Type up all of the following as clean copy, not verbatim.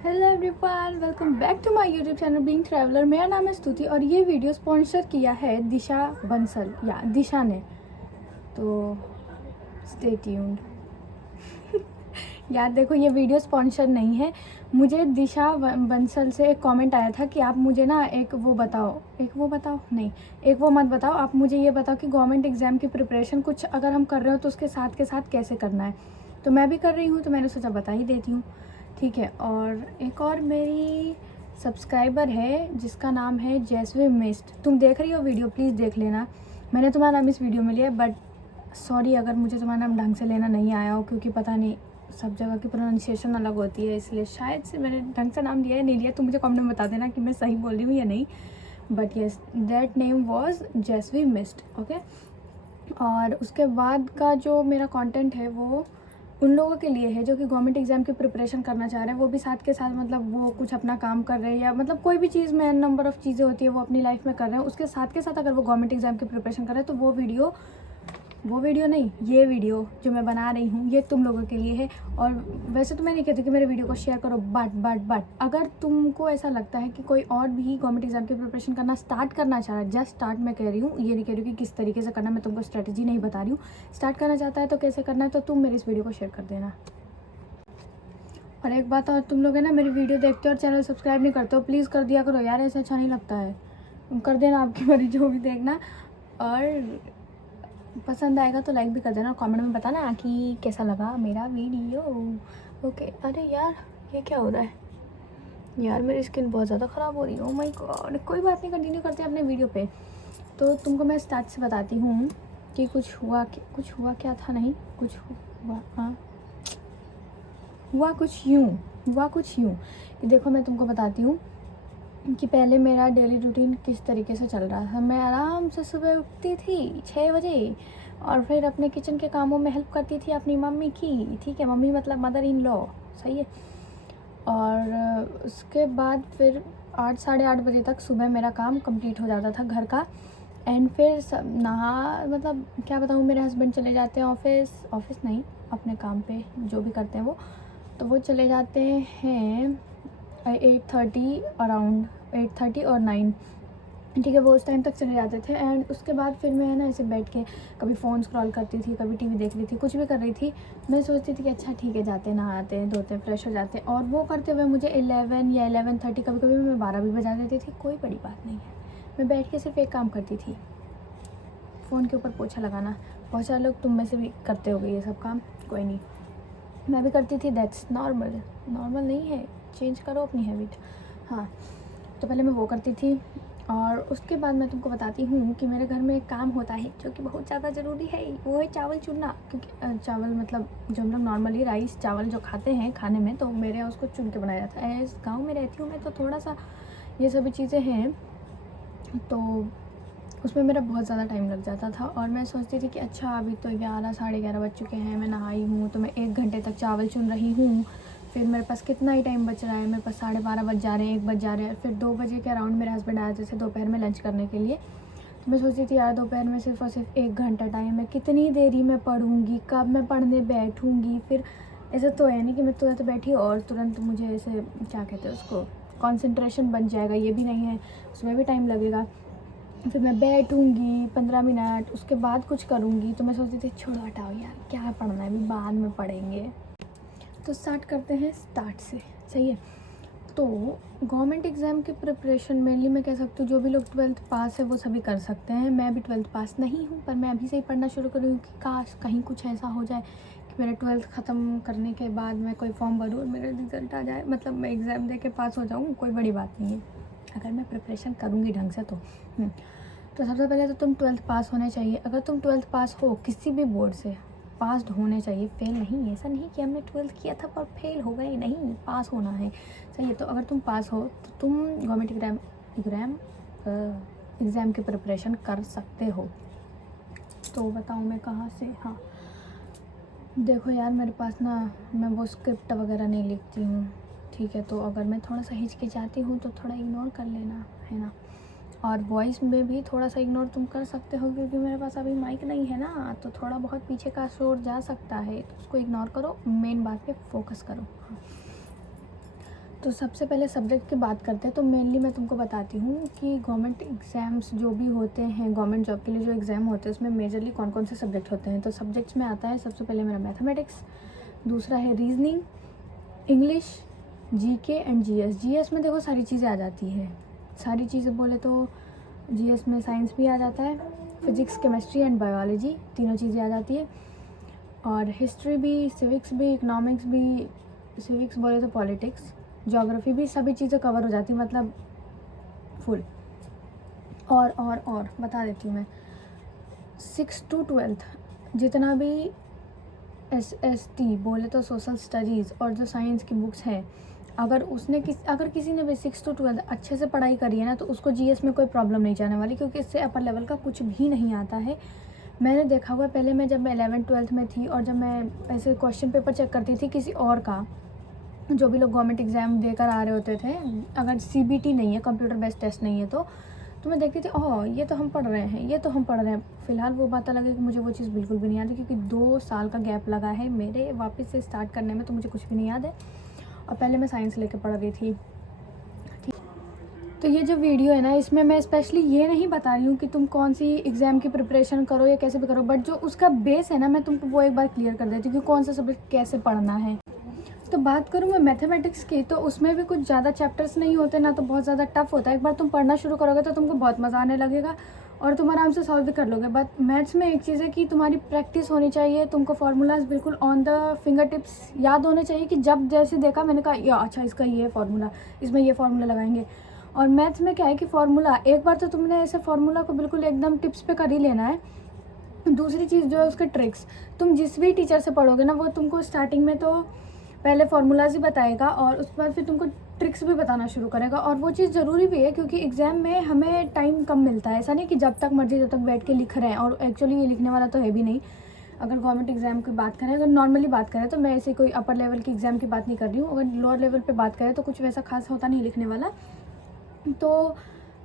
Hello everyone, welcome back to my YouTube channel Being Traveller. मेरा नाम है स्तुति और ये वीडियो स्पॉन्सर किया है दिशा बंसल या दिशा ने, तो स्टे ट्यून्ड। यार देखो, ये वीडियो स्पॉन्सर नहीं है। मुझे दिशा बंसल से एक कमेंट आया था कि आप मुझे ना एक वो मत बताओ, आप मुझे ये बताओ कि गवर्नमेंट एग्ज़ाम की प्रिपरेशन कुछ अगर हम कर रहे हो तो उसके साथ के साथ कैसे करना है। तो मैं भी कर रही हूँ, तो मैंने सोचा बता ही देती हूँ, ठीक है। और एक और मेरी सब्सक्राइबर है जिसका नाम है जैस्वी मिस्ट। तुम देख रही हो वीडियो, प्लीज़ देख लेना। मैंने तुम्हारा नाम इस वीडियो में लिया है, बट सॉरी अगर मुझे तुम्हारा नाम ढंग से लेना नहीं आया हो, क्योंकि पता नहीं सब जगह की प्रोनाउंसिएशन अलग होती है, इसलिए शायद से मैंने ढंग से नाम लिया है नहीं लिया। तो मुझे कमेंट में बता देना कि मैं सही बोल रही हूँ या नहीं। But yes, that name was जैस्वी मिस्ट, ओके। और उसके बाद का जो मेरा कंटेंट है वो उन लोगों के लिए है जो कि गवर्नमेंट एग्ज़ाम की प्रिपरेशन करना चाह रहे हैं, वो भी साथ के साथ मतलब वो कुछ अपना काम कर रहे हैं या मतलब कोई भी चीज़ में नंबर ऑफ़ चीज़ें होती है वो अपनी लाइफ में कर रहे हैं, उसके साथ के साथ अगर वो गवर्नमेंट एग्ज़ाम की प्रिपरेशन कर रहे हैं तो वो वीडियो नहीं, ये वीडियो जो मैं बना रही हूँ ये तुम लोगों के लिए है। और वैसे तो मैं नहीं कहती कि मेरे वीडियो को शेयर करो, बट अगर तुमको ऐसा लगता है कि कोई और भी गवर्नमेंट एग्ज़ाम की प्रिपरेशन करना स्टार्ट करना चाह रहा है, जस्ट स्टार्ट मैं कह रही हूँ, ये नहीं कह रही हूँ कि किस तरीके से करना, मैं तुमको स्ट्रेटजी नहीं बता रही हूँ। स्टार्ट करना चाहता है तो कैसे करना है, तो तुम मेरे इस वीडियो को शेयर कर देना। और एक बात और, तुम लोग है ना मेरी वीडियो देखते हो और चैनल सब्सक्राइब नहीं करते हो, प्लीज़ कर दिया करो यार, ऐसा अच्छा नहीं लगता है। कर देना, आपकी मर्जी, जो भी देखना। और पसंद आएगा तो लाइक भी कर देना और कमेंट में बताना कि कैसा लगा मेरा वीडियो, ओके। अरे यार, ये क्या हो रहा है यार, मेरी स्किन बहुत ज़्यादा ख़राब हो रही है, ओह माय गॉड। कोई बात नहीं, कंटिन्यू करते हैं अपने वीडियो पे। तो तुमको मैं स्टार्ट से बताती हूँ कि कुछ हुआ क्या था, नहीं कुछ हुआ, हाँ हुआ कुछ यूँ कि देखो, मैं तुमको बताती हूँ कि पहले मेरा डेली रूटीन किस तरीके से चल रहा था। मैं आराम से सुबह उठती थी 6 बजे और फिर अपने किचन के कामों में हेल्प करती थी अपनी मम्मी की, ठीक है, मम्मी मतलब मदर इन लॉ, सही है। और उसके बाद फिर 8 साढ़े 8 बजे तक सुबह मेरा काम कंप्लीट हो जाता था घर का। एंड फिर सब नहा, मतलब क्या बताऊँ, मेरे हस्बैंड चले जाते हैं ऑफिस नहीं, अपने काम पे जो भी करते हैं वो, तो वो चले जाते हैं 8:30 अराउंड 8:30 और 9, ठीक है, वो उस टाइम तक चले जाते थे। एंड उसके बाद फिर मैं ना ऐसे बैठ के कभी फ़ोन स्क्रॉल करती थी, कभी टीवी देख रही थी, कुछ भी कर रही थी। मैं सोचती थी कि अच्छा ठीक है, जाते नहाते हैं धोते हैं फ्रेश हो जाते हैं, और वो करते हुए मुझे 11 या 11:30, कभी कभी मैं 12 भी बजा देती थी। कोई बड़ी बात नहीं है, मैं बैठ के सिर्फ एक काम करती थी, फ़ोन के ऊपर पोछा लगाना। बहुत सारे लोग तुम में से भी करते होगे ये सब काम, कोई नहीं, मैं भी करती थी। दैट्स नॉर्मल नहीं है, चेंज करो अपनी हैबिट। हाँ, तो पहले मैं वो करती थी। और उसके बाद मैं तुमको बताती हूँ कि मेरे घर में एक काम होता है जो कि बहुत ज़्यादा ज़रूरी है, वो है चावल चुनना। क्योंकि चावल मतलब जो हम लोग नॉर्मली राइस चावल जो खाते हैं खाने में, तो मेरे यहाँ उसको चुन के बनाया जाता है। इस गाँव में रहती हूँ मैं, तो थोड़ा सा ये सभी चीज़ें हैं, तो उसमें मेरा बहुत ज़्यादा टाइम लग जाता था। और मैं सोचती थी कि अच्छा अभी तो 11 साढ़े 11 बज चुके हैं, मैं नहाई हूँ तो मैं 1 घंटे तक चावल चुन रही हूँ, फिर मेरे पास कितना ही टाइम बच रहा है, मेरे पास 12:30 बज जा रहे हैं, 1 बज जा रहे हैं, फिर 2 बजे के अराउंड मेरे हस्बैंड आए थे दोपहर में लंच करने के लिए। तो मैं सोचती थी यार दोपहर में सिर्फ और सिर्फ 1 घंटा टाइम है, कितनी देरी में पढ़ूँगी, कब मैं पढ़ने बैठूँगी। फिर ऐसा तो है नहीं कि मैं तुरंत बैठी और तुरंत मुझे ऐसे क्या कहते हैं उसको कंसंट्रेशन बन जाएगा, ये भी नहीं है, उसमें भी टाइम लगेगा। फिर मैं बैठूँगी 15 मिनट, उसके बाद कुछ करूँगी। तो मैं सोचती थी छोड़ो हटाओ यार, क्या पढ़ना है, अभी बाद में पढ़ेंगे। तो स्टार्ट करते हैं स्टार्ट से, सही है। तो गवर्नमेंट एग्ज़ाम की प्रिपरेशन मेनली मैं कह सकती हूँ जो भी लोग 12th पास है वो सभी कर सकते हैं। मैं भी 12th पास नहीं हूँ, पर मैं अभी से ही पढ़ना शुरू कर रही हूँ कि काश कहीं कुछ ऐसा हो जाए कि मेरा 12th ख़त्म करने के बाद मैं कोई फॉर्म भरूँ और मेरा रिज़ल्ट आ जाए, मतलब मैं एग्ज़ाम दे के पास हो जाऊँ, कोई बड़ी बात नहीं है अगर मैं प्रिपरेशन करूँगी ढंग से तो। तो सबसे पहले तो तुम 12th पास होने चाहिए। अगर तुम 12th पास हो किसी भी बोर्ड से, पास होने चाहिए, फेल नहीं। ऐसा नहीं कि हमने 12th किया था पर फेल हो गए, नहीं, पास होना है, सही है। तो अगर तुम पास हो तो तुम गवर्नमेंट एग्ज़ाम की प्रिपरेशन कर सकते हो। तो बताऊँ मैं कहाँ से, हाँ देखो यार, मेरे पास ना, मैं वो स्क्रिप्ट वगैरह नहीं लिखती हूँ, ठीक है। तो अगर मैं थोड़ा सा हिचकिचाती हूँ तो थोड़ा इग्नोर कर लेना, है ना। और वॉइस में भी थोड़ा सा इग्नोर तुम कर सकते हो, क्योंकि मेरे पास अभी माइक नहीं है ना, तो थोड़ा बहुत पीछे का शोर जा सकता है, तो उसको इग्नोर करो, मेन बात पे फोकस करो। तो सबसे पहले सब्जेक्ट की बात करते हैं। तो मेनली मैं तुमको बताती हूँ कि गवर्नमेंट एग्ज़ाम्स जो भी होते हैं, गवर्नमेंट जॉब के लिए जो एग्ज़ाम होते हैं, उसमें मेजरली कौन कौन से सब्जेक्ट होते हैं। तो सब्जेक्ट्स में आता है सबसे पहले मेरा मैथमेटिक्स, दूसरा है reasoning, English, GK and GS. GS में देखो सारी चीज़ें आ जाती है, सारी चीज़ें बोले तो जीएस में साइंस भी आ जाता है, फिजिक्स, केमिस्ट्री एंड बायोलॉजी, तीनों चीज़ें आ जाती है। और हिस्ट्री भी, सिविक्स भी, इकोनॉमिक्स भी, सिविक्स बोले तो पॉलिटिक्स, ज्योग्राफी भी, सभी चीज़ें कवर हो जाती, मतलब फुल। और बता देती हूँ मैं, 6 to 12 जितना भी SST बोले तो सोशल स्टडीज़ और जो साइंस की बुक्स हैं, अगर किसी ने भी 6 to 12 अच्छे से पढ़ाई करी है ना, तो उसको जीएस में कोई प्रॉब्लम नहीं जाने वाली, क्योंकि इससे अपर लेवल का कुछ भी नहीं आता है। मैंने देखा हुआ, पहले मैं जब मैं 11th-12th में थी और जब मैं ऐसे क्वेश्चन पेपर चेक करती थी किसी और का, जो भी लोग गवर्नमेंट एग्ज़ाम देकर आ रहे होते थे, अगर CBT नहीं है, कंप्यूटर बेस्ड टेस्ट नहीं है, तो मैं देखती थी, ओह ये तो हम पढ़ रहे हैं, ये तो हम पढ़ रहे हैं। फ़िलहाल वो बात अलग है कि मुझे वो चीज़ बिल्कुल भी नहीं याद है, क्योंकि 2 साल का गैप लगा है मेरे वापस से स्टार्ट करने में, तो मुझे कुछ भी नहीं याद है। और पहले मैं साइंस लेके पढ़ रही थी। ठीक, तो ये जो वीडियो है ना, इसमें मैं स्पेशली ये नहीं बता रही हूँ कि तुम कौन सी एग्ज़ाम की प्रिपरेशन करो या कैसे भी करो, बट जो उसका बेस है ना, मैं तुमको वो एक बार क्लियर कर देती हूँ कि कौन सा सब्जेक्ट कैसे पढ़ना है। तो बात करूँ मैं मैथमेटिक्स की, तो उसमें भी कुछ ज़्यादा चैप्टर्स नहीं होते ना, तो बहुत ज़्यादा टफ होता है। एक बार तुम पढ़ना शुरू करोगे तो तुमको बहुत मज़ा आने लगेगा और तुम आराम से सॉल्व भी कर लोगे। बट मैथ्स में एक चीज़ है कि तुम्हारी प्रैक्टिस होनी चाहिए, तुमको फार्मूलाज बिल्कुल ऑन द फिंगर टिप्स याद होने चाहिए, कि जब जैसे देखा मैंने कहा या अच्छा इसका ये फार्मूला, इसमें ये फार्मूला लगाएंगे। और मैथ्स में क्या है कि फार्मूला एक बार तो तुमने ऐसे फार्मूला को बिल्कुल एकदम टिप्स पे कर ही लेना है। दूसरी चीज़ जो है उसके ट्रिक्स, तुम जिस भी टीचर से पढ़ोगे ना, वो तुमको स्टार्टिंग में तो पहले फार्मूलाज ही बताएगा और उसके बाद फिर तुमको ट्रिक्स भी बताना शुरू करेगा। और वो चीज़ ज़रूरी भी है, क्योंकि एग्ज़ाम में हमें टाइम कम मिलता है। ऐसा नहीं कि जब तक मर्जी जब तक बैठ के लिख रहे हैं, और एक्चुअली ये लिखने वाला तो है भी नहीं। अगर गवर्नमेंट एग्ज़ाम की बात करें, अगर नॉर्मली बात करें, तो मैं ऐसे कोई अपर लेवल की एग्ज़ाम की बात नहीं कर रही हूँ। अगर लोअर लेवल पे बात करें तो कुछ वैसा खास होता नहीं लिखने वाला। तो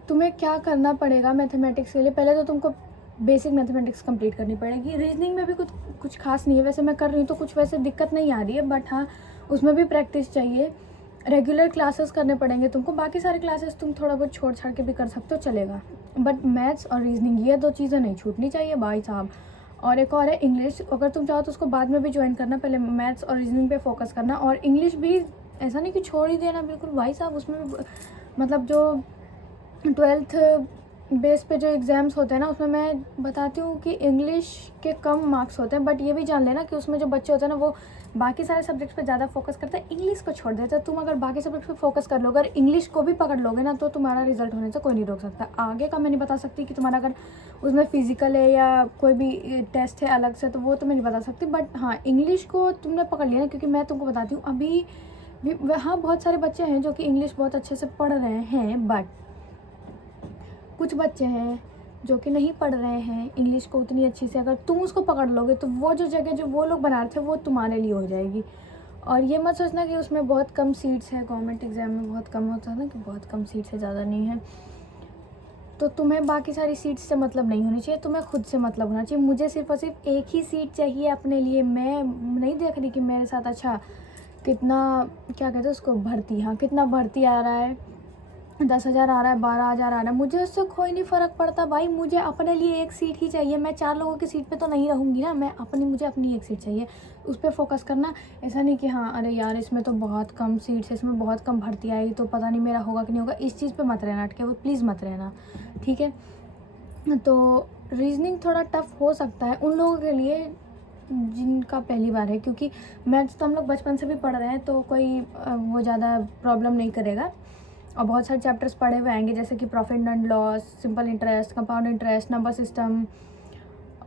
तुम्हें क्या करना पड़ेगा मैथमेटिक्स के लिए, पहले तो तुमको बेसिक मैथमेटिक्स कंप्लीट करनी पड़ेगी। रीजनिंग में भी कुछ खास नहीं है, वैसे मैं कर रही हूँ तो कुछ वैसे दिक्कत नहीं आ रही है, बट हाँ उसमें भी प्रैक्टिस चाहिए। रेगुलर क्लासेस करने पड़ेंगे तुमको, बाकी सारे क्लासेस तुम थोड़ा बहुत छोड़ छाड़ के भी कर सकते हो, चलेगा। बट मैथ्स और रीजनिंग ये 2 चीज़ें नहीं छूटनी चाहिए भाई साहब। और एक और है इंग्लिश, अगर तुम चाहो तो उसको बाद में भी ज्वाइन करना, पहले मैथ्स और रीजनिंग पे फोकस करना। और इंग्लिश भी ऐसा नहीं कि छोड़ ही देना बिल्कुल भाई साहब, उसमें भी मतलब जो 12th बेस पे जो एग्ज़ाम्स होते हैं ना, उसमें मैं बताती हूँ कि इंग्लिश के कम मार्क्स होते हैं, बट ये भी जान लेना कि उसमें जो बच्चे होते हैं ना, वो बाकी सारे सब्जेक्ट्स पे ज़्यादा फोकस करते हैं, इंग्लिश को छोड़ देते हैं। तुम अगर बाकी सब्जेक्ट्स पे फोकस कर लोगे, अगर इंग्लिश को भी पकड़ लोगे ना, तो तुम्हारा रिजल्ट होने से कोई नहीं रोक सकता। आगे का मैं नहीं बता सकती कि तुम्हारा अगर उसमें फिजिकल है या कोई भी टेस्ट है अलग से, तो वो तो मैं नहीं बता सकती। बट हाँ, इंग्लिश को तुमने पकड़ लिया ना, क्योंकि मैं तुमको बताती हूँ अभी भी, हाँ बहुत सारे बच्चे हैं जो कि इंग्लिश बहुत अच्छे से पढ़ रहे हैं, बट कुछ बच्चे हैं जो कि नहीं पढ़ रहे हैं इंग्लिश को उतनी अच्छी से। अगर तुम उसको पकड़ लोगे तो वो जो जगह जो वो लोग बना रहे थे, वो तुम्हारे लिए हो जाएगी। और ये मत सोचना कि उसमें बहुत कम सीट्स हैं, गवर्नमेंट एग्ज़ाम में बहुत कम होता है ना, कि बहुत कम सीट्स है, ज़्यादा नहीं है। तो तुम्हें बाकी सारी सीट्स से मतलब नहीं होनी चाहिए, तुम्हें खुद से मतलब होना चाहिए। मुझे सिर्फ और सिर्फ एक ही सीट चाहिए अपने लिए। मैं नहीं देख रही कि मेरे साथ अच्छा कितना, क्या कहते हैं उसको, भर्ती, हाँ कितना भर्ती आ रहा है, 10,000 आ रहा है, 12,000 आ रहा है, मुझे उससे कोई नहीं फ़र्क पड़ता भाई। मुझे अपने लिए एक सीट ही चाहिए। मैं 4 लोगों की सीट पे तो नहीं रहूँगी ना, मुझे अपनी एक सीट चाहिए, उस पर फोकस करना। ऐसा नहीं कि हाँ अरे यार इसमें तो बहुत कम सीट्स है, इसमें बहुत कम भर्ती आएगी, तो पता नहीं मेरा होगा कि नहीं होगा। इस चीज़ पे मत रहना अटके हुए, प्लीज़ मत रहना, ठीक है। तो रीजनिंग थोड़ा टफ हो सकता है उन लोगों के लिए जिनका पहली बार है, क्योंकि मैथ्स तो हम लोग बचपन से भी पढ़ रहे हैं, तो कोई वो ज़्यादा प्रॉब्लम नहीं करेगा। और बहुत सारे चैप्टर्स पढ़े हुए आएंगे, जैसे कि profit and loss, simple interest, compound interest, number system.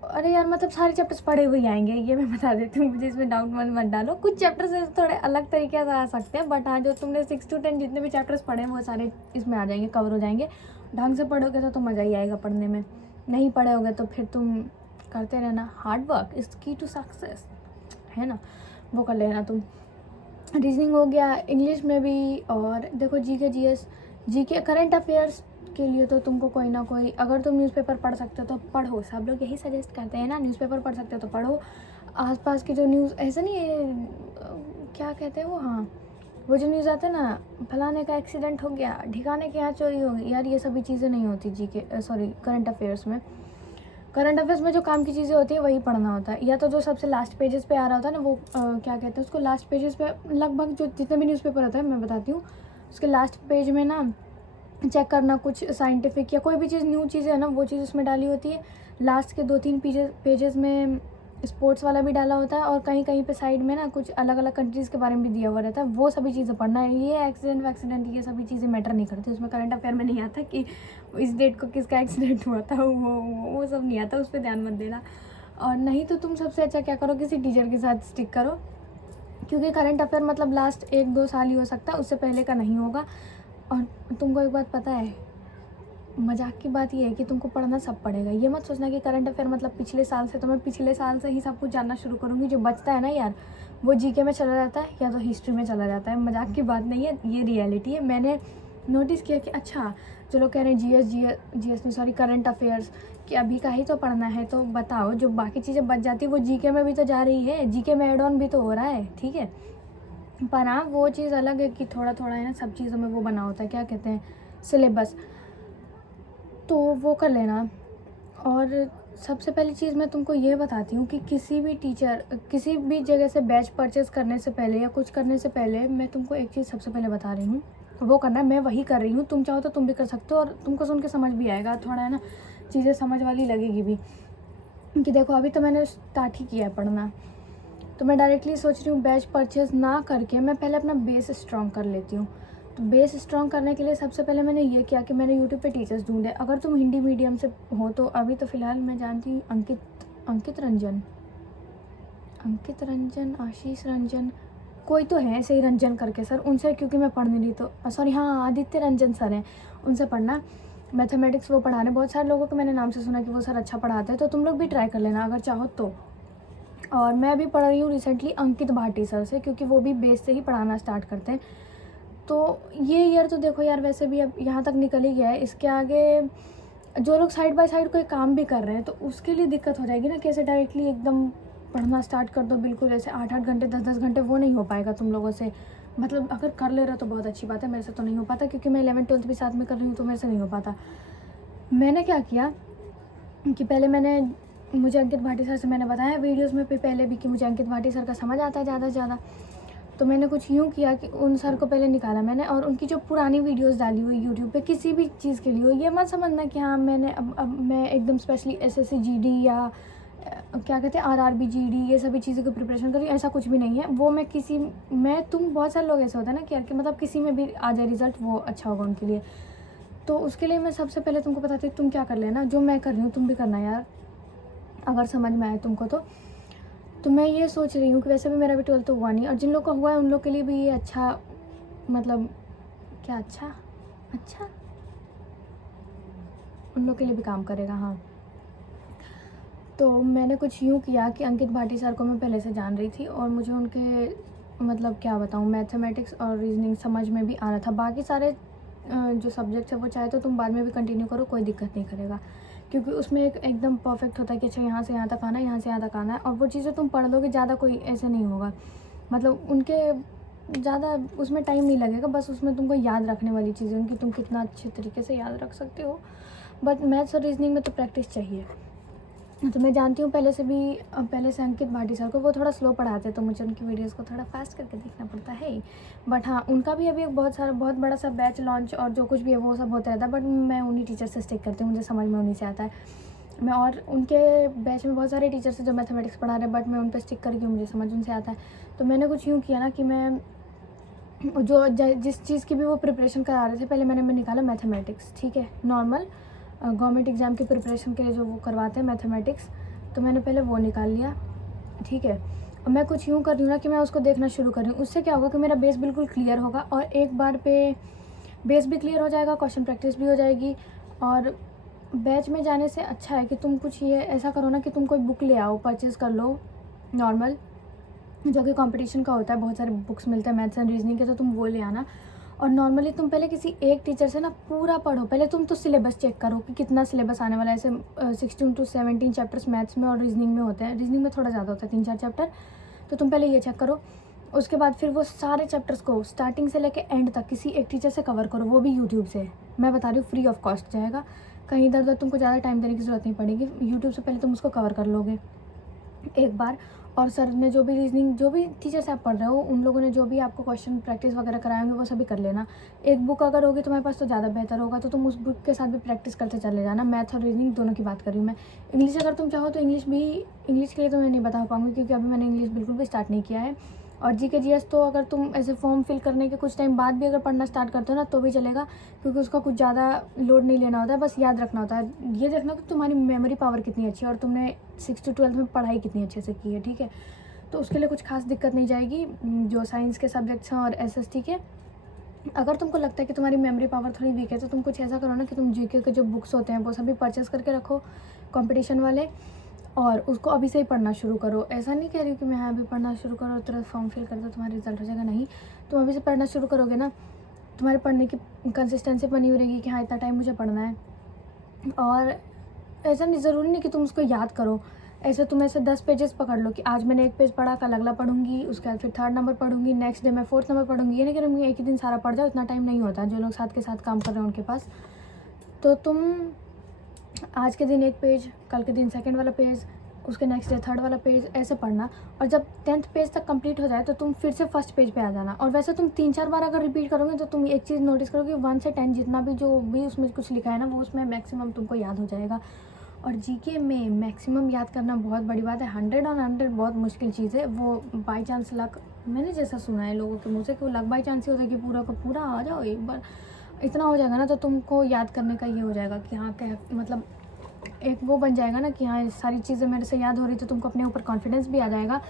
अरे यार मतलब सारे चैप्टर्स पढ़े हुए ही आएंगे, ये मैं बता देती हूँ, मुझे इसमें डाउट मत डालो। कुछ चैप्टर्स थोड़े अलग तरीके से आ सकते हैं, बट हाँ जो तुमने 6 to 10 जितने भी चैप्टर्स पढ़े हैं वो सारे इसमें आ जाएंगे, कवर हो जाएंगे। ढंग से पढ़ोगे तो मज़ा ही आएगा पढ़ने में। नहीं पढ़े होगे तो फिर तुम करते रहना, हार्ड वर्क इज़ की टू सक्सेस, है ना, वो कर लेना तुम। रीजनिंग हो गया, इंग्लिश में भी। और देखो जीके करंट अफेयर्स के लिए तो तुमको कोई ना कोई, अगर तुम न्यूज़पेपर पढ़ सकते हो तो पढ़ो, सब लोग यही सजेस्ट करते हैं ना, न्यूज़पेपर पढ़ सकते हो तो पढ़ो। आसपास की जो न्यूज़, ऐसा नहीं है क्या कहते हैं वो, हाँ वो जो न्यूज़ आते हैं ना, फलाने का एक्सीडेंट हो गया, ठिकाने के यहाँ चोरी हो गई, यार ये सभी चीज़ें नहीं होती करंट अफेयर्स में। करंट अफेयर्स में जो काम की चीज़ें होती है वही पढ़ना होता है, या तो जो सबसे लास्ट पेजेस पे आ रहा होता है ना, वो क्या कहते हैं उसको, लास्ट पेजेस पे लगभग जो जितने भी न्यूज़पेपर होता है मैं बताती हूँ, उसके लास्ट पेज में ना चेक करना, कुछ साइंटिफिक या कोई भी चीज़ न्यू चीज़ें है ना, वो चीज़ उसमें डाली होती है। लास्ट के 2-3 पेजेस में स्पोर्ट्स वाला भी डाला होता है, और कहीं कहीं पे साइड में ना कुछ अलग अलग कंट्रीज़ के बारे में भी दिया हुआ रहता है। वो सभी चीज़ें पढ़ना है। ये एक्सीडेंट ये सभी चीज़ें मैटर नहीं करती उसमें। करंट अफेयर में नहीं आता कि इस डेट को किसका एक्सीडेंट हुआ था, वो सब नहीं आता, उस पर ध्यान मत देना। और नहीं तो तुम सबसे अच्छा क्या करो, किसी टीचर के साथ स्टिक करो, क्योंकि करंट अफेयर मतलब लास्ट 1-2 साल ही हो सकता है, उससे पहले का नहीं होगा। और तुमको एक बात पता है, मजाक की बात ये है कि तुमको पढ़ना सब पड़ेगा। ये मत सोचना कि करंट अफेयर मतलब पिछले साल से, तो मैं पिछले साल से ही सब कुछ जानना शुरू करूँगी। जो बचता है ना यार, वो जीके में चला जाता है या तो हिस्ट्री में चला जाता है। मजाक की बात नहीं है, ये रियलिटी है। मैंने नोटिस किया कि अच्छा, जो लोग कह रहे हैं जीएस नहीं सॉरी करंट अफेयर्स, कि अभी का ही तो पढ़ना है, तो बताओ जो बाकी चीज़ें बच जाती है वो जीके में भी तो जा रही है, जीके में एड ऑन भी तो हो रहा है, ठीक है। पर हाँ, वो चीज़ अलग है कि थोड़ा थोड़ा है ना, सब चीज़ों में वो बना होता है, क्या कहते हैं, सिलेबस, तो वो कर लेना। और सबसे पहली चीज़ मैं तुमको ये बताती हूँ कि किसी भी जगह से बैच परचेज़ करने से पहले या कुछ करने से पहले मैं तुमको एक चीज़ सबसे पहले बता रही हूँ, वो करना है। मैं वही कर रही हूँ, तुम चाहो तो तुम भी कर सकते हो, और तुमको सुन के समझ भी आएगा, थोड़ा है ना चीज़ें समझ वाली लगेगी भी। कि देखो, अभी तो मैंने स्टार्ट ही किया है पढ़ना, तो मैं डायरेक्टली सोच रही हूँ बैच परचेज़ ना करके मैं पहले अपना बेस स्ट्रॉन्ग कर लेती हूँ। तो बेस स्ट्रॉन्ग करने के लिए सबसे पहले मैंने ये किया कि मैंने यूट्यूब पे टीचर्स ढूंढे। अगर तुम हिंदी मीडियम से हो तो अभी तो फ़िलहाल मैं जानती हूँ अंकित रंजन, आशीष रंजन, कोई तो है ऐसे ही रंजन करके सर, उनसे, क्योंकि मैं पढ़ने नहीं तो सॉरी हाँ, आदित्य रंजन सर हैं, उनसे पढ़ना। मैथमेटिक्स वो पढ़ा रहे, बहुत सारे लोगों को मैंने नाम से सुना कि वो सर अच्छा पढ़ाते हैं, तो तुम लोग भी ट्राई कर लेना अगर चाहो तो। और मैं अभी पढ़ रही हूँ रिसेंटली अंकित भाटी सर से, क्योंकि वो भी बेस से ही पढ़ाना स्टार्ट करते हैं। तो ये ईयर तो देखो यार, वैसे भी अब यहाँ तक निकल ही गया है, इसके आगे जो लोग साइड बाय साइड कोई काम भी कर रहे हैं तो उसके लिए दिक्कत हो जाएगी ना। कैसे डायरेक्टली एकदम पढ़ना स्टार्ट कर दो बिल्कुल ऐसे 8-8 घंटे 10-10 घंटे, वो नहीं हो पाएगा तुम लोगों से। मतलब अगर कर ले रहे हो तो बहुत अच्छी बात है, मेरे से तो नहीं हो पाता, क्योंकि मैं 11th-12th भी साथ में कर रही हूँ, तो मेरे से नहीं हो पाता। मैंने क्या किया कि पहले मुझे अंकित भाटी सर से मैंने बताया वीडियोज़ में पहले भी कि मुझे अंकित भाटी सर का समझ आता है ज़्यादा से ज़्यादा। तो मैंने कुछ यूँ किया कि उन सर को पहले निकाला मैंने, और उनकी जो पुरानी वीडियोस डाली हुई यूट्यूब पे किसी भी चीज़ के लिए हो, ये मत समझना कि हाँ मैंने अब मैं एकदम स्पेशली एसएससी जीडी या क्या कहते हैं आरआरबी जीडी ये सभी चीज़ों की प्रिपरेशन करी, ऐसा कुछ भी नहीं है। वो तुम बहुत सारे लोग ऐसे होते हैं ना कि यार कि मतलब किसी में भी आ जाए रिजल्ट, वो अच्छा होगा उनके लिए। तो उसके लिए मैं सबसे पहले तुमको बताती हूँ तुम क्या कर लेना, जो मैं कर रही हूँ तुम भी करना यार, अगर समझ में आए तुमको तो मैं ये सोच रही हूँ कि वैसे भी मेरा भी 12th तो हुआ नहीं, और जिन लोग का हुआ है उन लोग के लिए भी ये अच्छा, मतलब क्या अच्छा उन लोग के लिए भी काम करेगा। हाँ, तो मैंने कुछ यूँ किया कि अंकित भाटी सर को मैं पहले से जान रही थी, और मुझे उनके मतलब क्या बताऊँ, मैथमेटिक्स और रीजनिंग समझ में भी आ रहा था। बाकी सारे जो सब्जेक्ट्स है वो चाहे तो तुम बाद में भी कंटिन्यू करो, कोई दिक्कत नहीं करेगा, क्योंकि उसमें एकदम परफेक्ट होता है कि अच्छा यहाँ से यहाँ तक आना है, यहाँ से यहाँ तक आना है, और वो चीज़ें तुम पढ़ लोगे, ज़्यादा कोई ऐसे नहीं होगा, मतलब उनके ज़्यादा उसमें टाइम नहीं लगेगा, बस उसमें तुमको याद रखने वाली चीज़ें उनकी तुम कितना अच्छे तरीके से याद रख सकते हो। बट मैथ्स और रीजनिंग में तो प्रैक्टिस चाहिए। तो मैं जानती हूँ पहले से अंकित भाटी सर को, वो थोड़ा स्लो पढ़ाते हैं, तो मुझे उनकी वीडियोस को थोड़ा फास्ट करके देखना पड़ता है। बट हाँ, उनका भी अभी एक बहुत बड़ा सा बैच लॉन्च और जो कुछ भी है वो सब होता रहता है, बट मैं उन्हीं टीचर से स्टिक करती हूँ, मुझे समझ में उन्हीं से आता है। मैं और उनके बैच में बहुत सारे टीचर्स हैं जो मैथमेटिक्स पढ़ा रहे हैं, बट मैं उन पर स्टिक करके मुझे समझ उनसे आता है। तो मैंने कुछ यूँ किया ना कि मैं जिस चीज़ की भी वो प्रिपरेशन करा रहे थे, पहले मैं निकाला मैथमेटिक्स, ठीक है, नॉर्मल गवर्नमेंट एग्ज़ाम की प्रिपरेशन के लिए जो वो करवाते हैं मैथमेटिक्स, तो मैंने पहले वो निकाल लिया, ठीक है। और मैं कुछ यूँ कर रही हूँ ना कि मैं उसको देखना शुरू कर रही हूँ, उससे क्या होगा कि मेरा बेस बिल्कुल क्लियर होगा, और एक बार पे बेस भी क्लियर हो जाएगा, क्वेश्चन प्रैक्टिस भी हो जाएगी। और बैच में जाने से अच्छा है कि तुम कुछ ये ऐसा करो ना कि तुम कोई बुक ले आओ, परचेज़ कर लो नॉर्मल, जो कि कंपटीशन का होता है, बहुत सारे बुक्स मिलते हैं मैथ्स एंड रीजनिंग के, तो तुम वो ले आना। और नॉर्मली तुम पहले किसी एक टीचर से ना पूरा पढ़ो, पहले तुम तो सिलेबस चेक करो कि कितना सिलेबस आने वाला है। ऐसे 16 to 17 चैप्टर्स मैथ्स में और रीजनिंग में होते हैं, रीजनिंग में थोड़ा ज़्यादा होता है, 3-4 चैप्टर, तो तुम पहले ये चेक करो। उसके बाद फिर वो सारे चैप्टर्स को स्टार्टिंग से लेके एंड तक किसी एक टीचर से कवर करो, वो भी यूट्यूब से। मैं बता रही हूँ फ्री ऑफ कॉस्ट जाएगा, कहीं इधर उधर तुमको ज़्यादा टाइम देने की ज़रूरत नहीं पड़ेगी। यूट्यूब से पहले तुम उसको कवर कर लोगे एक बार। और सर ने जो भी रीजनिंग, जो भी टीचर से आप पढ़ रहे हो, उन लोगों ने जो भी आपको क्वेश्चन प्रैक्टिस वगैरह कराएंगे वो सभी कर लेना। एक बुक अगर होगी तुम्हारे पास तो ज़्यादा बेहतर होगा, तो तुम उस बुक के साथ भी प्रैक्टिस करते चले जाना। मैथ और रीजनिंग दोनों की बात कर रही हूँ मैं। इंग्लिश अगर तुम चाहो तो इंग्लिश भी, इंग्लिश के लिए तो मैं नहीं बता पाऊँगी क्योंकि अभी मैंने इंग्लिश बिल्कुल भी स्टार्ट नहीं किया है। और जीके जीएस तो अगर तुम ऐसे फॉर्म फिल करने के कुछ टाइम बाद भी अगर पढ़ना स्टार्ट करते हो ना तो भी चलेगा, क्योंकि उसका कुछ ज़्यादा लोड नहीं लेना होता है, बस याद रखना होता है। ये देखना कि तुम्हारी मेमोरी पावर कितनी अच्छी है और तुमने 6 to 12 में पढ़ाई कितनी अच्छे से की है, ठीक है। तो उसके लिए कुछ खास दिक्कत नहीं जाएगी जो साइंस के सब्जेक्ट्स हैं और एसएसटी के। अगर तुमको लगता है कि तुम्हारी मेमोरी पावर थोड़ी वीक है तो तुम कुछ ऐसा करो ना कि तुम जीके के जो बुक्स होते हैं वो सभी परचेस करके रखो कंपटीशन वाले, और उसको अभी से ही पढ़ना शुरू करो। ऐसा नहीं कह रही कि मैं अभी पढ़ना शुरू करो तुरंत फॉर्म फिल कर दो तुम्हारा रिजल्ट हो जाएगा, नहीं। तुम अभी से पढ़ना शुरू करोगे ना, तुम्हारे पढ़ने की कंसिस्टेंसी बनी हुई रहेगी कि हाँ इतना टाइम मुझे पढ़ना है। और ऐसा नहीं, ज़रूरी नहीं कि तुम उसको याद करो। ऐसे तुम ऐसे 10 पेजेस पकड़ लो कि आज मैंने 1 पेज पढ़ा, कल अगला पढ़ूंगी, उसके बाद फिर 3rd नंबर पढ़ूंगी, नेक्स्ट डे मैं 4th नंबर पढ़ूंगी। ये नहीं कि तुम एक ही दिन सारा पढ़ जाओ, इतना टाइम नहीं होता जो लोग साथ के साथ काम कर रहे हैं उनके पास। तो तुम आज के दिन 1 पेज, कल के दिन 2nd वाला पेज, उसके नेक्स्ट डे 3rd वाला पेज, ऐसे पढ़ना। और जब 10th पेज तक कंप्लीट हो जाए तो तुम फिर से 1st पेज पे आ जाना। और वैसे तुम 3-4 बार अगर रिपीट करोगे तो तुम एक चीज़ नोटिस करोगे 1 से 10 जितना भी जो भी उसमें कुछ लिखा है ना वो उसमें मैक्सिमम तुमको याद हो जाएगा। और जीके में मैक्सिमम याद करना बहुत बड़ी बात है। 100 on 100 बहुत मुश्किल चीज़ है। वो बाई चांस लक, मैंने जैसा सुना है लोगों के मुँह से कि वो लक बाई चांस ही होता है कि पूरा का पूरा आ जाओ एक बार, इतना हो जाएगा ना तो तुमको याद करने का ये हो जाएगा कि हाँ क्या मतलब एक वो बन जाएगा ना कि हाँ सारी चीज़ें मेरे से याद हो रही, तो तुमको अपने ऊपर कॉन्फिडेंस भी आ जाएगा।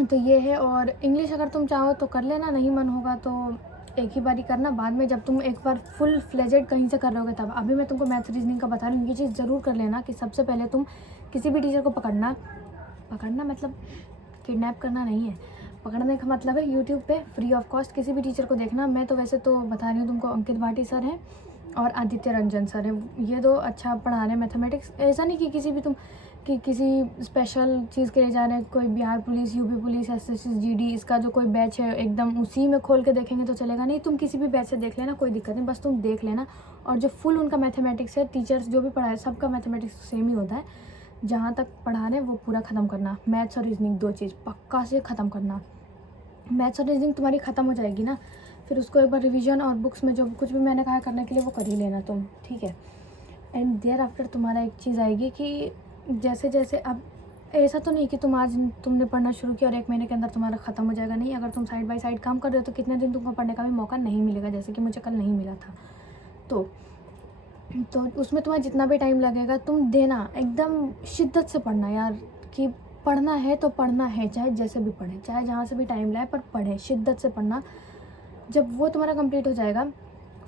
तो ये है। और इंग्लिश अगर तुम चाहो तो कर लेना, नहीं मन होगा तो एक ही बारी करना, बाद में जब तुम एक बार फुल फ्लेजेड कहीं से कर रहोगे तब। अभी मैं तुमको मैथ रीजनिंग का बता रही हूँ, ये चीज़ ज़रूर कर लेना कि सबसे पहले तुम किसी भी टीचर को पकड़ना मतलब किडनैप करना नहीं है, पकड़ने का मतलब है यूट्यूब पे फ्री ऑफ कॉस्ट किसी भी टीचर को देखना। मैं तो वैसे तो बता रही हूँ तुमको, अंकित भाटी सर हैं और आदित्य रंजन सर हैं, ये 2 अच्छा पढ़ा रहे हैं मैथमेटिक्स। ऐसा नहीं कि किसी भी तुम कि किसी स्पेशल चीज़ के लिए जा रहे हैं, कोई Bihar police, UP police, SSC GD, इसका जो कोई बैच है एकदम उसी में खोल के देखेंगे तो चलेगा नहीं। तुम किसी भी बैच से देख लेना, कोई दिक्कत नहीं, बस तुम देख लेना। और जो फुल उनका मैथमेटिक्स है, टीचर्स जो भी पढ़ा है सबका मैथमेटिक्स सेम ही होता है, जहाँ तक पढ़ा रहे हैं वो पूरा ख़त्म करना। मैथ्स और रीजनिंग 2 चीज़ पक्का से ख़त्म करना। मैथ्स और रीजनिंग तुम्हारी ख़त्म हो जाएगी ना, फिर उसको एक बार रिवीजन और बुक्स में जो कुछ भी मैंने कहा करने के लिए वो कर ही लेना तुम, ठीक है। एंड देयर आफ्टर तुम्हारा एक चीज़ आएगी कि जैसे जैसे अब ऐसा तो नहीं कि तुम आज तुमने पढ़ना शुरू किया और 1 महीने के अंदर तुम्हारा ख़त्म हो जाएगा, नहीं। अगर तुम साइड बाय साइड काम कर रहे हो तो कितने दिन तुमको पढ़ने का भी मौका नहीं मिलेगा, जैसे कि मुझे कल नहीं मिला था। तो उसमें तुम्हें जितना भी टाइम लगेगा तुम देना, एकदम शिद्दत से पढ़ना यार, कि पढ़ना है तो पढ़ना है, चाहे जैसे भी पढ़े, चाहे जहाँ से भी टाइम लाए, पर पढ़े, शिद्दत से पढ़ना। जब वो तुम्हारा कंप्लीट हो जाएगा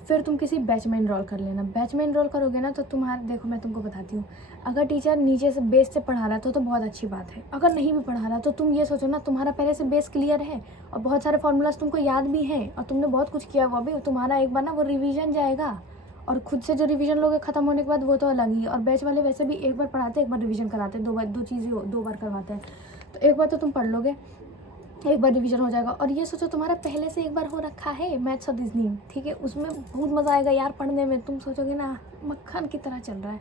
फिर तुम किसी बैच में इनरोल कर लेना। बैच में इनरोल करोगे ना तो तुम्हारा, देखो मैं तुमको बताती हूँ, अगर टीचर नीचे से बेस से पढ़ा रहा है तो बहुत अच्छी बात है। अगर नहीं भी पढ़ा रहा तो तुम ये सोचो ना, तुम्हारा पहले से बेस क्लियर है और बहुत सारे फॉर्मूलाज तुमको याद भी हैं और तुमने बहुत कुछ किया हुआ भी, तुम्हारा एक बार ना वो रिवीजन जाएगा। और खुद से जो रिवीजन लोगे ख़त्म होने के बाद वो तो अलग ही है। और बैच वाले वैसे भी एक बार पढ़ाते एक बार रिवीजन कराते, 2 चीज़ें 2 बार करवाते हैं। तो एक बार तो तुम पढ़ लोगे, एक बार रिवीजन हो जाएगा। और ये सोचो तुम्हारा पहले से एक बार हो रखा है मैथ्स और रीजनिंग, ठीक है, उसमें बहुत मज़ा आएगा यार पढ़ने में। तुम सोचोगे ना मक्खन की तरह चल रहा है।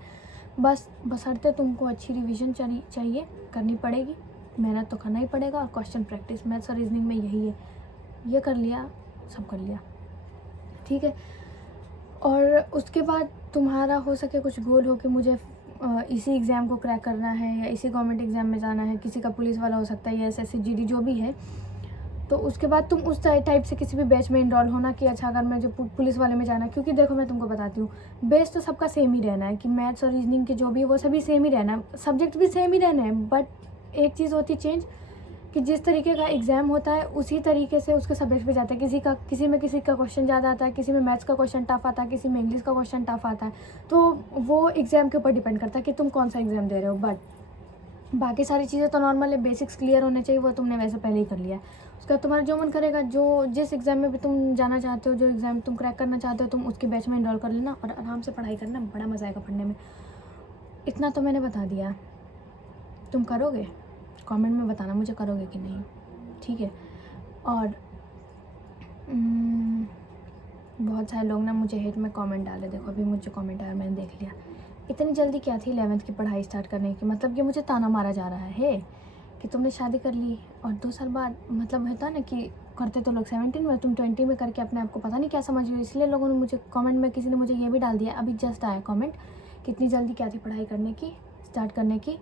बस बशर्ते तुमको अच्छी रिवीजन चाहिए, करनी पड़ेगी, मेहनत तो करना ही पड़ेगा। और क्वेश्चन प्रैक्टिस मैथ्स और रीजनिंग में यही है, ये कर लिया सब कर लिया, ठीक है। और उसके बाद तुम्हारा हो सके कुछ गोल हो कि मुझे इसी एग्ज़ाम को क्रैक करना है या इसी गवर्नमेंट एग्ज़ाम में जाना है, किसी का पुलिस वाला हो सकता है या एसएससी जीडी जो भी है। तो उसके बाद तुम उस टाइप से किसी भी बैच में इनरोल होना कि अच्छा अगर मैं जो पुलिस वाले में जाना है, क्योंकि देखो मैं तुमको बताती हूँ, बेस तो सबका सेम ही रहना है कि मैथ्स और रीजनिंग के जो भी वो सभी सेम ही रहना है, सब्जेक्ट भी सेम ही रहना है। बट एक चीज़ होती है चेंज कि जिस तरीके का एग्ज़ाम होता है उसी तरीके से उसके सब्जेक्ट पे जाता है। किसी का क्वेश्चन ज़्यादा आता है, किसी में मैथ्स का क्वेश्चन टफ आता है, किसी में इंग्लिश का क्वेश्चन टफ आता है। तो वो एग्ज़ाम के ऊपर डिपेंड करता है कि तुम कौन सा एग्ज़ाम दे रहे हो। बट बाकी सारी चीज़ें तो नॉर्मल है, बेसिक्स क्लियर होने चाहिए, वो तुमने वैसे पहले ही कर लिया है। उसका तुम्हारा जो मन करेगा, जो जिस एग्ज़ाम में भी तुम जाना चाहते हो, जो एग्ज़ाम तुम क्रैक करना चाहते हो, तुम उसके बैच में इनरोल कर लेना और आराम से पढ़ाई करना, बड़ा मज़ा आएगा पढ़ने में। इतना तो मैंने बता दिया, तुम करोगे? कमेंट में बताना मुझे करोगे कि नहीं, ठीक है। और बहुत सारे लोग ना मुझे हेट में कमेंट डाले, देखो अभी मुझे कमेंट आया, मैंने देख लिया। इतनी जल्दी क्या थी 11th की पढ़ाई स्टार्ट करने की? मतलब कि मुझे ताना मारा जा रहा है कि तुमने शादी कर ली और 2 साल बाद, मतलब होता ना कि करते तो लोग 17 में, तुम 20 में करके अपने आप को पता नहीं क्या समझ रही हो। इसलिए लोगों ने मुझे कमेंट में, किसी ने मुझे ये भी डाल दिया, अभी जस्ट आया कमेंट, कितनी जल्दी क्या थी पढ़ाई करने की, स्टार्ट करने की।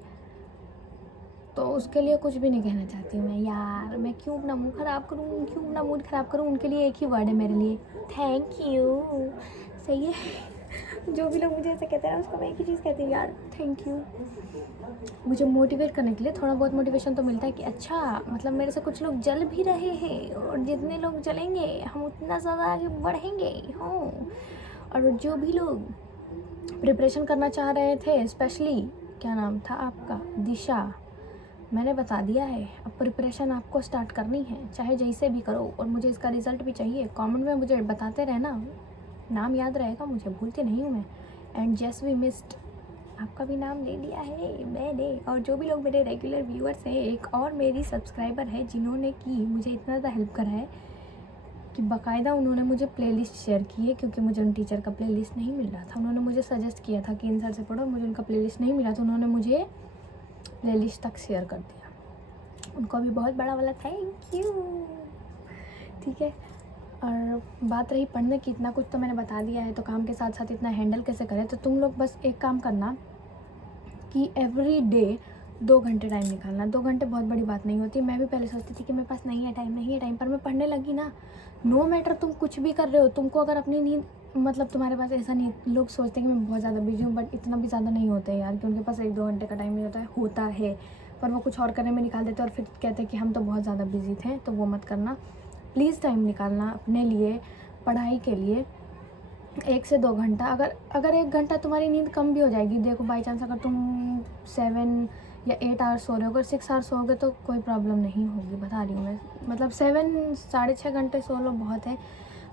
तो उसके लिए कुछ भी नहीं कहना चाहती मैं यार, मैं क्यों अपना मूड ख़राब करूँ, क्यों अपना मूड ख़राब करूँ। उनके लिए एक ही वर्ड है मेरे लिए, थैंक यू। सही है। जो भी लोग मुझे ऐसे कहते हैं ना, उसको मैं एक ही चीज़ कहती हूँ यार, थैंक यू। मुझे मोटिवेट करने के लिए थोड़ा बहुत मोटिवेशन तो मिलता है कि अच्छा, मतलब मेरे से कुछ लोग जल भी रहे हैं, और जितने लोग जलेंगे हम उतना ज़्यादा आगे बढ़ेंगे। हाँ, और जो भी लोग प्रिपरेशन करना चाह रहे थे, स्पेशली क्या नाम था आपका, दिशा, मैंने बता दिया है, अब प्रिपरेशन आपको स्टार्ट करनी है, चाहे जैसे भी करो। और मुझे इसका रिज़ल्ट भी चाहिए, कमेंट में मुझे बताते रहना, नाम याद रहेगा, मुझे भूलती नहीं हूँ मैं। एंड जस्ट वी मिस्ड, आपका भी नाम ले लिया है मैंने। और जो भी लोग मेरे रेगुलर व्यूअर्स हैं, एक और मेरी सब्सक्राइबर है जिन्होंने की मुझे इतना ज़्यादा हेल्प करा है कि बाकायदा उन्होंने मुझे प्लेलिस्ट शेयर की है, क्योंकि मुझे उन टीचर का प्लेलिस्ट नहीं मिल रहा था। उन्होंने मुझे सजेस्ट किया था कि इन सर से पढ़ो, मुझे उनका प्लेलिस्ट नहीं मिला, तो उन्होंने मुझे प्लेलिस्ट तक शेयर कर दिया। उनको भी बहुत बड़ा वाला थैंक यू। ठीक है, और बात रही पढ़ने की, इतना कुछ तो मैंने बता दिया है, तो काम के साथ साथ इतना हैंडल कैसे करें। तो तुम लोग बस एक काम करना कि एवरी डे 2 घंटे टाइम निकालना। 2 घंटे बहुत बड़ी बात नहीं होती। मैं भी पहले सोचती थी कि मेरे पास नहीं है टाइम, नहीं है टाइम, पर मैं पढ़ने लगी ना। नो मैटर तुम कुछ भी कर रहे हो, तुमको अगर अपनी नींद, मतलब तुम्हारे पास ऐसा नहीं, लोग सोचते हैं कि मैं बहुत ज़्यादा बिजी हूँ, बट इतना भी ज़्यादा नहीं होता है यार, कि उनके पास 1-2 घंटे का टाइम नहीं होता है, पर वो कुछ और करने में निकाल देते हैं और फिर कहते हैं कि हम तो बहुत ज़्यादा बिजी थे। तो वो मत करना, प्लीज़ टाइम निकालना अपने लिए, पढ़ाई के लिए। 1 से 2 घंटा, अगर 1 घंटा तुम्हारी नींद कम भी हो जाएगी, देखो बाई चांस अगर तुम 7 या 8 आवर्स सो रहे हो, अगर 6 आवर्स सोओगे तो कोई प्रॉब्लम नहीं होगी, बता रही हूँ मैं। मतलब 7-6.5 घंटे सो लो बहुत है।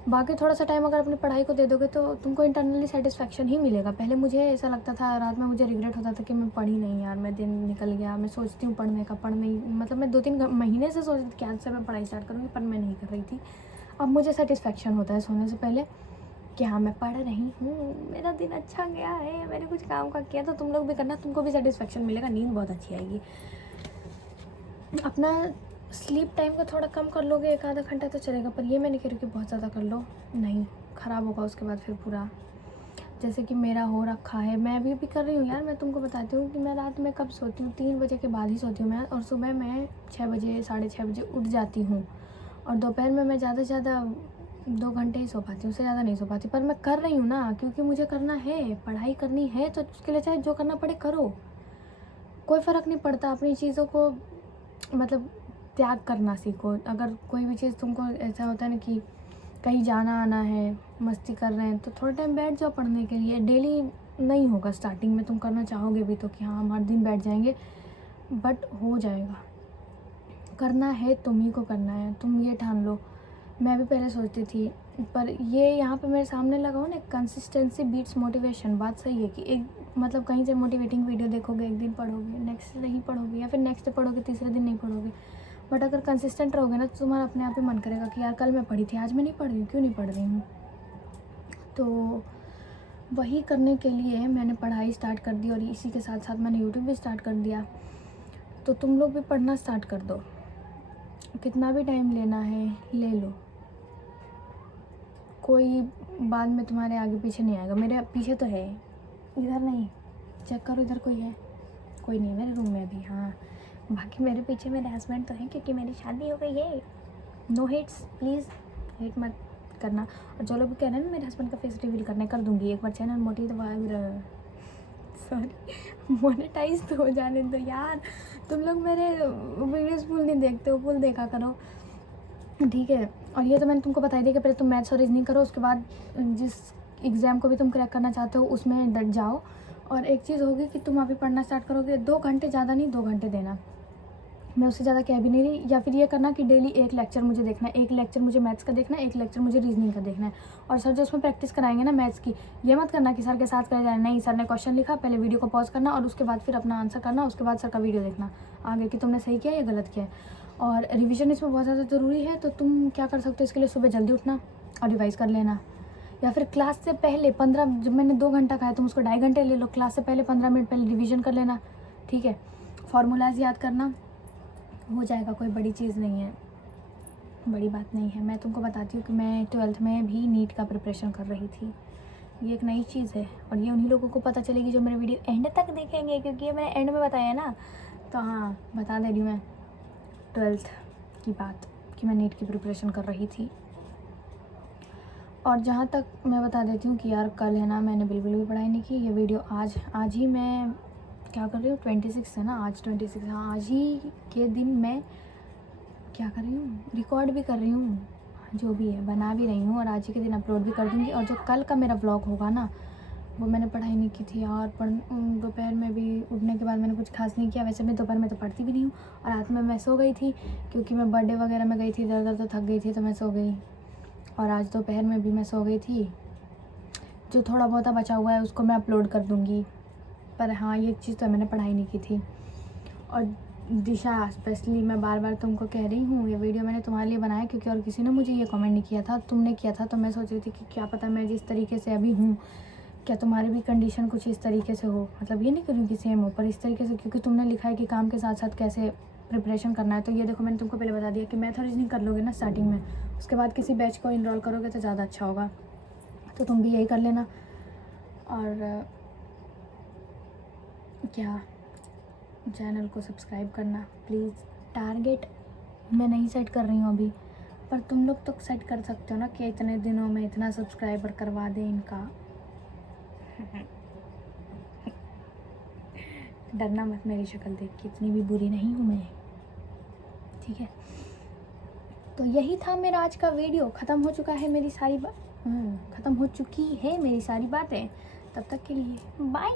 बाकी थोड़ा सा टाइम अगर अपनी पढ़ाई को दे दोगे तो तुमको इंटरनली सेटिस्फेक्शन ही मिलेगा। पहले मुझे ऐसा लगता था, रात में मुझे रिग्रेट होता था कि मैं पढ़ी नहीं यार, मैं दिन निकल गया, मैं सोचती हूँ पढ़ने का, मतलब मैं 2-3 महीने से सोचती थी कि आज से मैं पढ़ाई स्टार्ट करूँगी, पर मैं नहीं कर रही थी। अब मुझे सेटिस्फेक्शन होता है सोने से पहले कि हाँ मैं पढ़ रही हूँ, मेरा दिन अच्छा गया है, मैंने कुछ काम का किया। तो तुम लोग भी करना, तुमको भी सेटिस्फेक्शन मिलेगा, नींद बहुत अच्छी आएगी। अपना स्लीप टाइम को थोड़ा कम कर लोगे, 1-आधा घंटा तो चलेगा, पर ये मैं नहीं कह रही कि बहुत ज़्यादा कर लो, नहीं, ख़राब होगा उसके बाद फिर पूरा, जैसे कि मेरा हो रखा है। मैं अभी भी कर रही हूँ यार, मैं तुमको बताती हूँ कि मैं रात में कब सोती हूँ, 3 बजे के बाद ही सोती हूँ मैं, और सुबह मैं 6 बजे 6:30 बजे उठ जाती हूँ। और दोपहर में मैं ज़्यादा से ज़्यादा 2 घंटे ही सो पाती हूँ, उससे ज़्यादा नहीं सो पाती, पर मैं कर रही हूँ ना, क्योंकि मुझे करना है, पढ़ाई करनी है, तो उसके लिए चाहे जो करना पड़े करो, कोई फ़र्क नहीं पड़ता। अपनी चीज़ों को मतलब त्याग करना सीखो। अगर कोई भी चीज़ तुमको ऐसा होता है ना कि कहीं जाना आना है, मस्ती कर रहे हैं, तो थोड़ा टाइम बैठ जाओ पढ़ने के लिए। डेली नहीं होगा, स्टार्टिंग में तुम करना चाहोगे भी तो कि हाँ हम हर दिन बैठ जाएंगे, बट हो जाएगा। करना है, तुम ही को करना है, तुम ये ठान लो। मैं भी पहले सोचती थी, पर ये यहाँ पे मेरे सामने लगा हो ना, कंसिस्टेंसी बीट्स मोटिवेशन। बात सही है कि एक मतलब कहीं से मोटिवेटिंग वीडियो देखोगे, एक दिन पढ़ोगे, नेक्स्ट नहीं पढ़ोगे, या फिर नेक्स्ट डे पढ़ोगे, तीसरे दिन नहीं पढ़ोगे, बट अगर कंसिस्टेंट रहोगे ना तो तुम्हारा अपने आप ही मन करेगा कि यार कल मैं पढ़ी थी, आज मैं नहीं पढ़ रही हूँ, क्यों नहीं पढ़ रही हूँ। तो वही करने के लिए मैंने पढ़ाई स्टार्ट कर दी, और इसी के साथ साथ मैंने यूट्यूब भी स्टार्ट कर दिया। तो तुम लोग भी पढ़ना स्टार्ट कर दो, कितना भी टाइम लेना है ले लो, कोई बाद में तुम्हारे आगे पीछे नहीं आएगा। मेरे पीछे तो है, इधर नहीं, चेक करो इधर कोई है, कोई नहीं है मेरे रूम में अभी। हाँ, बाकी मेरे पीछे मेरे हस्बैंड तो हैं, क्योंकि मेरी शादी हो गई है। नो हेट्स, प्लीज़ हेट मत करना। और जो लोग भी कह रहे हैं ना मेरे हस्बैंड का फेस रिवील करने, कर दूँगी एक बार चैनल मोनेटाइज तो हो जाने दो यार। तुम लोग मेरे वीडियोज़ फुल नहीं देखते हो, फुल देखा करो, ठीक है। और ये तो मैंने तुमको बता दिया कि पहले तुम मैथ्स और रीजनिंग करो, उसके बाद जिस एग्ज़ाम को भी तुम क्रैक करना चाहते हो उसमें डट जाओ। और एक चीज़ होगी कि तुम अभी पढ़ना स्टार्ट करोगे, 2 घंटे, ज़्यादा नहीं 2 घंटे देना, मैं उससे ज़्यादा कह भी नहीं रही। या फिर ये करना कि डेली 1 लेक्चर मुझे देखना है, 1 लेक्चर मुझे मैथ्स का देखना है, 1 लेक्चर मुझे रीजनिंग का देखना है। और सर जो उसमें प्रैक्टिस कराएंगे ना मैथ्स की, ये मत करना कि सर के साथ करे जाए, नहीं, सर ने क्वेश्चन लिखा, पहले वीडियो को पॉज करना और उसके बाद फिर अपना आंसर करना, उसके बाद सर का वीडियो देखना आगे कि तुमने सही किया या गलत किया है। और रिवीजन इसमें बहुत ज़्यादा ज़रूरी है, तो तुम क्या कर सकते हो इसके लिए, सुबह जल्दी उठना और रिवाइज़ कर लेना, या फिर क्लास से पहले 15, जब मैंने 2 घंटा कहा है तुम उसको 2.5 घंटे ले लो, क्लास से पहले 15 मिनट पहले रिवीजन कर लेना, ठीक है। फार्मूलाज याद करना, हो जाएगा, कोई बड़ी चीज़ नहीं है, बड़ी बात नहीं है। मैं तुमको बताती हूँ कि मैं 12th में भी नीट का प्रिपरेशन कर रही थी। ये एक नई चीज़ है और ये उन्हीं लोगों को पता चलेगी जो मेरे वीडियो एंड तक देखेंगे, क्योंकि ये मैंने एंड में बताया है ना। तो हाँ, बता दे रही हूँ मैं 12th की बात कि मैं नीट की प्रिपरेशन कर रही थी। और जहाँ तक मैं बता देती हूँ कि यार कल है ना, मैंने बिल्कुल भी पढ़ाई नहीं की। ये वीडियो आज ही मैं क्या कर रही हूँ, 26 है ना आज, 26, हाँ आज ही के दिन मैं क्या कर रही हूँ, रिकॉर्ड भी कर रही हूँ, जो भी है बना भी रही हूँ और आज ही के दिन अपलोड भी कर दूँगी। और जो कल का मेरा व्लॉग होगा ना, वो मैंने पढ़ाई नहीं की थी यार। दोपहर में भी उठने के बाद मैंने कुछ खास नहीं किया। वैसे मैं दोपहर में तो पढ़ती भी नहीं हूँ, और रात में मैं सो गई थी क्योंकि मैं बर्थडे वगैरह में गई थी, इधर उधर तो थक गई थी तो मैं सो गई। और आज दोपहर में भी मैं सो गई थी। जो थोड़ा बहुत बचा हुआ है उसको मैं अपलोड कर दूँगी। पर हाँ, ये चीज़ तो मैंने पढ़ाई नहीं की थी। और दिशा, स्पेशली मैं बार बार तुमको कह रही हूँ, ये वीडियो मैंने तुम्हारे लिए बनाया क्योंकि और किसी ने मुझे ये कमेंट नहीं किया था, तुमने किया था। तो मैं सोच रही थी कि क्या पता मैं जिस तरीके से अभी हूँ, क्या तुम्हारी भी कंडीशन कुछ इस तरीके से हो। मतलब ये नहीं करूँ कि सेम हो, पर इस तरीके से, क्योंकि तुमने लिखा है कि काम के साथ साथ कैसे प्रिपरेशन करना है। तो ये देखो, मैंने तुमको पहले बता दिया कि मैथ और रीजनिंग कर लोगे ना स्टार्टिंग में, उसके बाद किसी बैच को इनरोल करोगे तो ज़्यादा अच्छा होगा। तो तुम भी यही कर लेना। और क्या, चैनल को सब्सक्राइब करना प्लीज़। टारगेट मैं नहीं सेट कर रही हूँ अभी, पर तुम लोग तो सेट कर सकते हो ना कि इतने दिनों में इतना सब्सक्राइबर करवा दें इनका। डरना मत मेरी शक्ल देख के, इतनी भी बुरी नहीं हूँ मैं, ठीक है। तो यही था मेरा आज का वीडियो। ख़त्म हो चुका है मेरी सारी ख़त्म हो चुकी है मेरी सारी बातें। तब तक के लिए बाय।